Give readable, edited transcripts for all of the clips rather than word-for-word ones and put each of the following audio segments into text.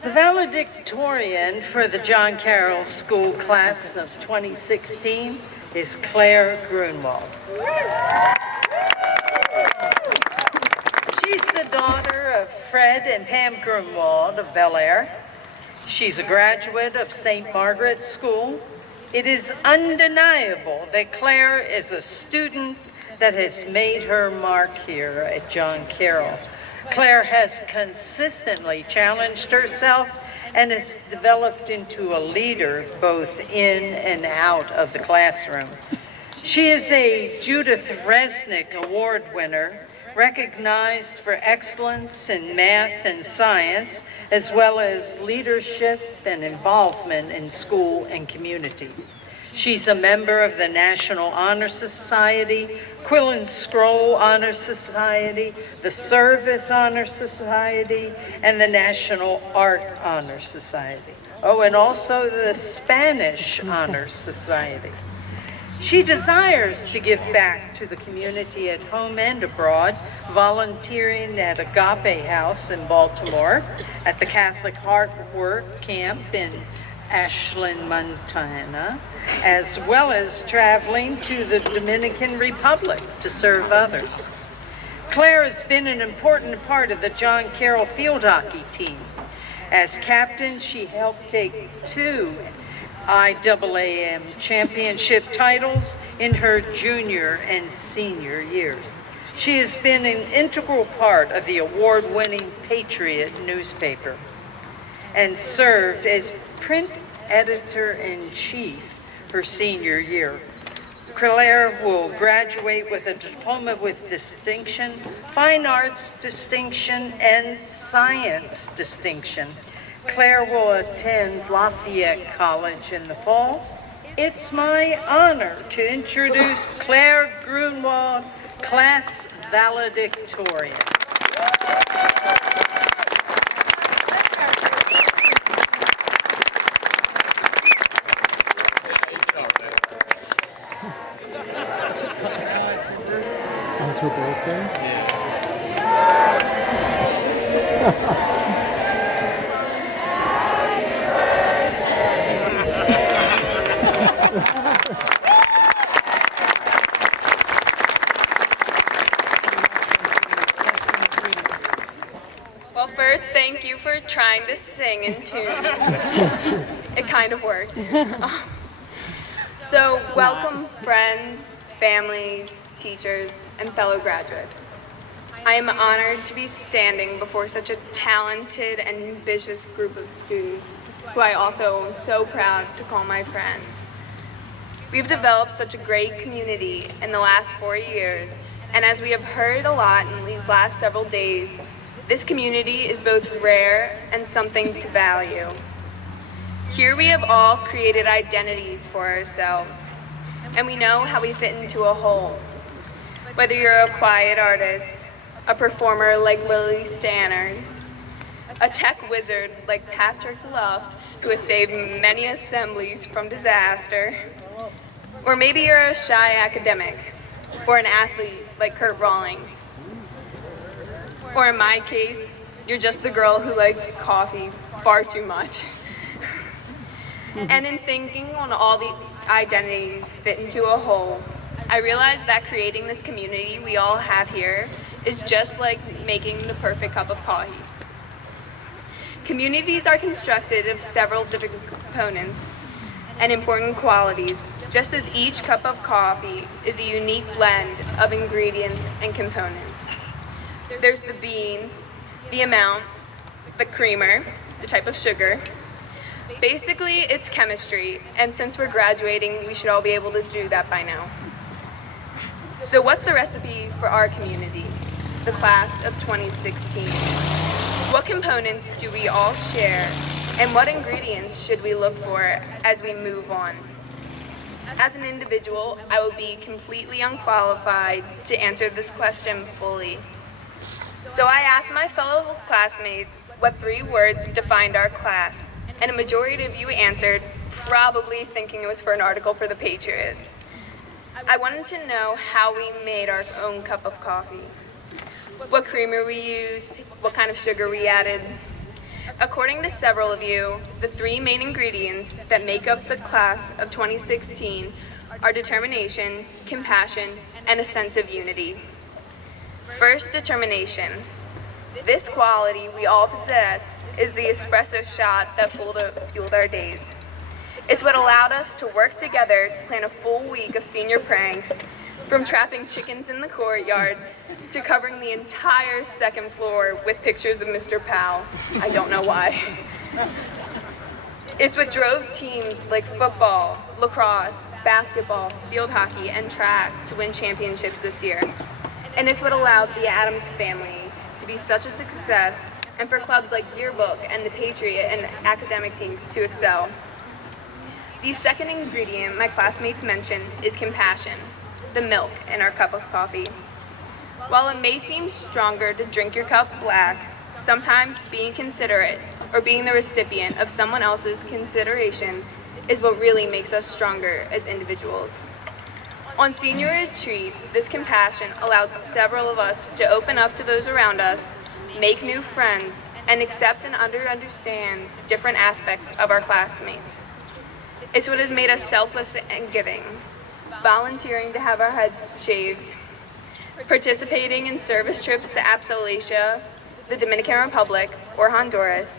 The valedictorian for the John Carroll School class of 2016 is Claire Grunwald. She's the daughter of Fred and Pam Grunwald of Bel Air. She's a graduate of St. Margaret's School. It is undeniable that Claire is a student that has made her mark here at John Carroll. Claire has consistently challenged herself and has developed into a leader both in and out of the classroom. She is a Judith Resnick Award winner, recognized for excellence in math and science, as well as leadership and involvement in school and community. She's a member of the National Honor Society, Quill and Scroll Honor Society, the Service Honor Society, and the National Art Honor Society. Oh, and also the Spanish Honor Society. She desires to give back to the community at home and abroad, volunteering at Agape House in Baltimore, at the Catholic Heart Work Camp in Ashland, Montana, as well as traveling to the Dominican Republic to serve others. Claire has been an important part of the John Carroll field hockey team. As captain, she helped take 2 IAAM championship titles in her junior and senior years. She has been an integral part of the award-winning Patriot newspaper and served as print editor-in-chief her senior year. Claire will graduate with a diploma with distinction, fine arts distinction, and science distinction. Claire will attend Lafayette College in the fall. It's my honor to introduce Claire Grunwald, class valedictorian. Onto her birthday? Well, first, thank you for trying to sing in tune. It kind of worked. So, welcome friends, families, teachers, and fellow graduates. I am honored to be standing before such a talented and ambitious group of students who I also am so proud to call my friends. We've developed such a great community in the last 4 years, and as we have heard a lot in these last several days, this community is both rare and something to value. Here we have all created identities for ourselves, and we know how we fit into a whole. Whether you're a quiet artist, a performer like Lily Stannard, a tech wizard like Patrick Luft, who has saved many assemblies from disaster, or maybe you're a shy academic, or an athlete like Kurt Rawlings. Or in my case, you're just the girl who liked coffee far too much. And in thinking on all the identities fit into a whole, I realized that creating this community we all have here is just like making the perfect cup of coffee. Communities are constructed of several different components and important qualities, just as each cup of coffee is a unique blend of ingredients and components. There's the beans, the amount, the creamer, the type of sugar. Basically, it's chemistry, and since we're graduating, we should all be able to do that by now. So what's the recipe for our community, the class of 2016? What components do we all share, and what ingredients should we look for as we move on? As an individual, I will be completely unqualified to answer this question fully. So I asked my fellow classmates what 3 words defined our class, and a majority of you answered, probably thinking it was for an article for the Patriot. I wanted to know how we made our own cup of coffee, what creamer we used, what kind of sugar we added, According to several of you, the three main ingredients that make up the class of 2016 are determination, compassion, and a sense of unity. First, determination. This quality we all possess is the espresso shot that fueled our days. It's what allowed us to work together to plan a full week of senior pranks, from trapping chickens in the courtyard to covering the entire second floor with pictures of Mr. Powell. I don't know why. It's what drove teams like football, lacrosse, basketball, field hockey, and track to win championships this year. And it's what allowed the Adams family to be such a success, and for clubs like Yearbook and the Patriot and academic team to excel. The second ingredient my classmates mentioned is compassion, the milk in our cup of coffee. While it may seem stronger to drink your cup black, sometimes being considerate or being the recipient of someone else's consideration is what really makes us stronger as individuals. On senior retreat, this compassion allowed several of us to open up to those around us, make new friends, and accept and understand different aspects of our classmates. It's what has made us selfless and giving, volunteering to have our heads shaved, participating in service trips to Appalachia, the Dominican Republic, or Honduras,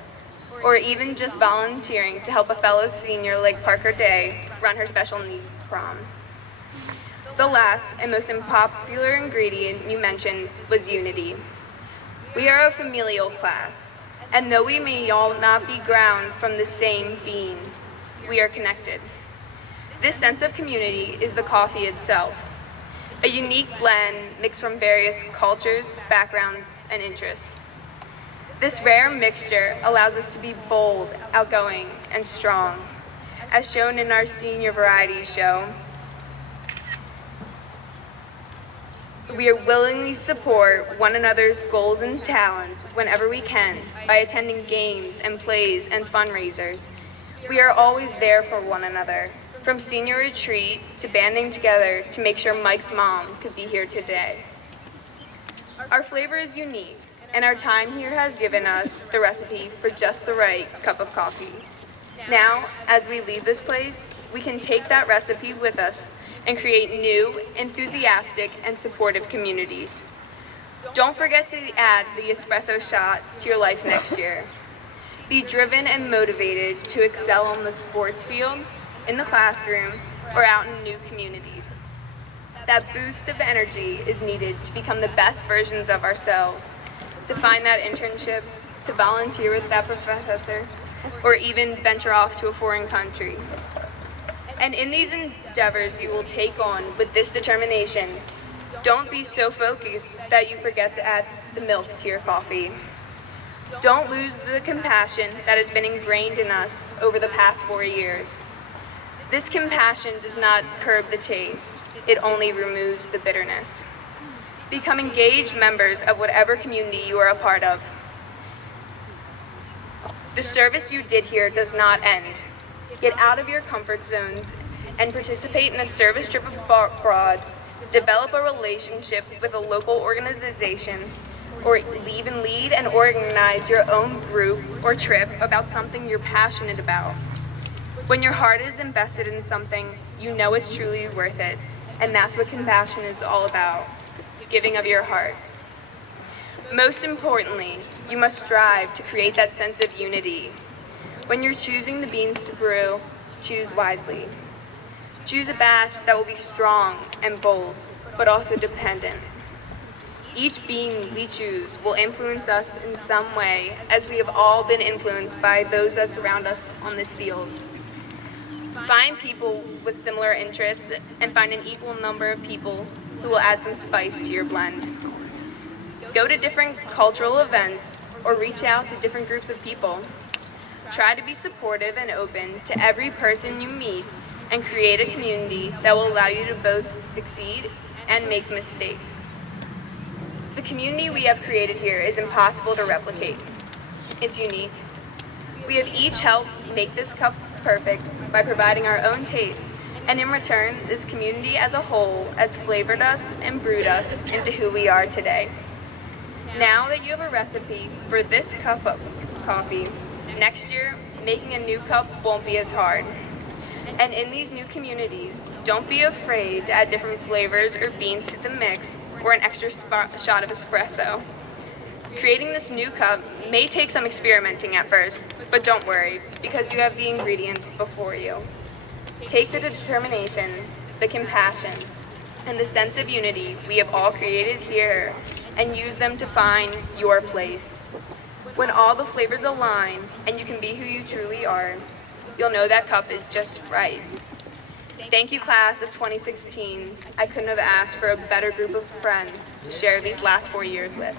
or even just volunteering to help a fellow senior like Parker Day run her special needs prom. The last and most unpopular ingredient you mentioned was unity. We are a familial class, and though we may all not be ground from the same bean, we are connected. This sense of community is the coffee itself, a unique blend mixed from various cultures, backgrounds, and interests. This rare mixture allows us to be bold, outgoing, and strong, as shown in our senior variety show. We willingly support one another's goals and talents whenever we can by attending games and plays and fundraisers. We are always there for one another, from senior retreat to banding together to make sure Mike's mom could be here today. Our flavor is unique, and our time here has given us the recipe for just the right cup of coffee. Now, as we leave this place, we can take that recipe with us and create new, enthusiastic, and supportive communities. Don't forget to add the espresso shot to your life next year. Be driven and motivated to excel on the sports field, in the classroom, or out in new communities. That boost of energy is needed to become the best versions of ourselves, to find that internship, to volunteer with that professor, or even venture off to a foreign country. And in these endeavors you will take on with this determination, don't be so focused that you forget to add the milk to your coffee. Don't lose the compassion that has been ingrained in us over the past 4 years. This compassion does not curb the taste, it only removes the bitterness. Become engaged members of whatever community you are a part of. The service you did here does not end. Get out of your comfort zones and participate in a service trip abroad. Develop a relationship with a local organization, or even lead and organize your own group or trip about something you're passionate about. When your heart is invested in something, you know it's truly worth it, and that's what compassion is all about, giving of your heart. Most importantly, you must strive to create that sense of unity. When you're choosing the beans to brew, choose wisely. Choose a batch that will be strong and bold, but also dependent. Each bean we choose will influence us in some way, as we have all been influenced by those that surround us on this field. Find people with similar interests and find an equal number of people who will add some spice to your blend. Go to different cultural events or reach out to different groups of people. Try to be supportive and open to every person you meet and create a community that will allow you to both succeed and make mistakes. The community we have created here is impossible to replicate. It's unique. We have each helped make this cup perfect by providing our own tastes, and in return, this community as a whole has flavored us and brewed us into who we are today. Now that you have a recipe for this cup of coffee. Next year, making a new cup won't be as hard. And in these new communities, don't be afraid to add different flavors or beans to the mix or an extra shot of espresso. Creating this new cup may take some experimenting at first, but don't worry, because you have the ingredients before you. Take the determination, the compassion, and the sense of unity we have all created here and use them to find your place. When all the flavors align and you can be who you truly are, you'll know that cup is just right. Thank you, class of 2016. I couldn't have asked for a better group of friends to share these last 4 years with.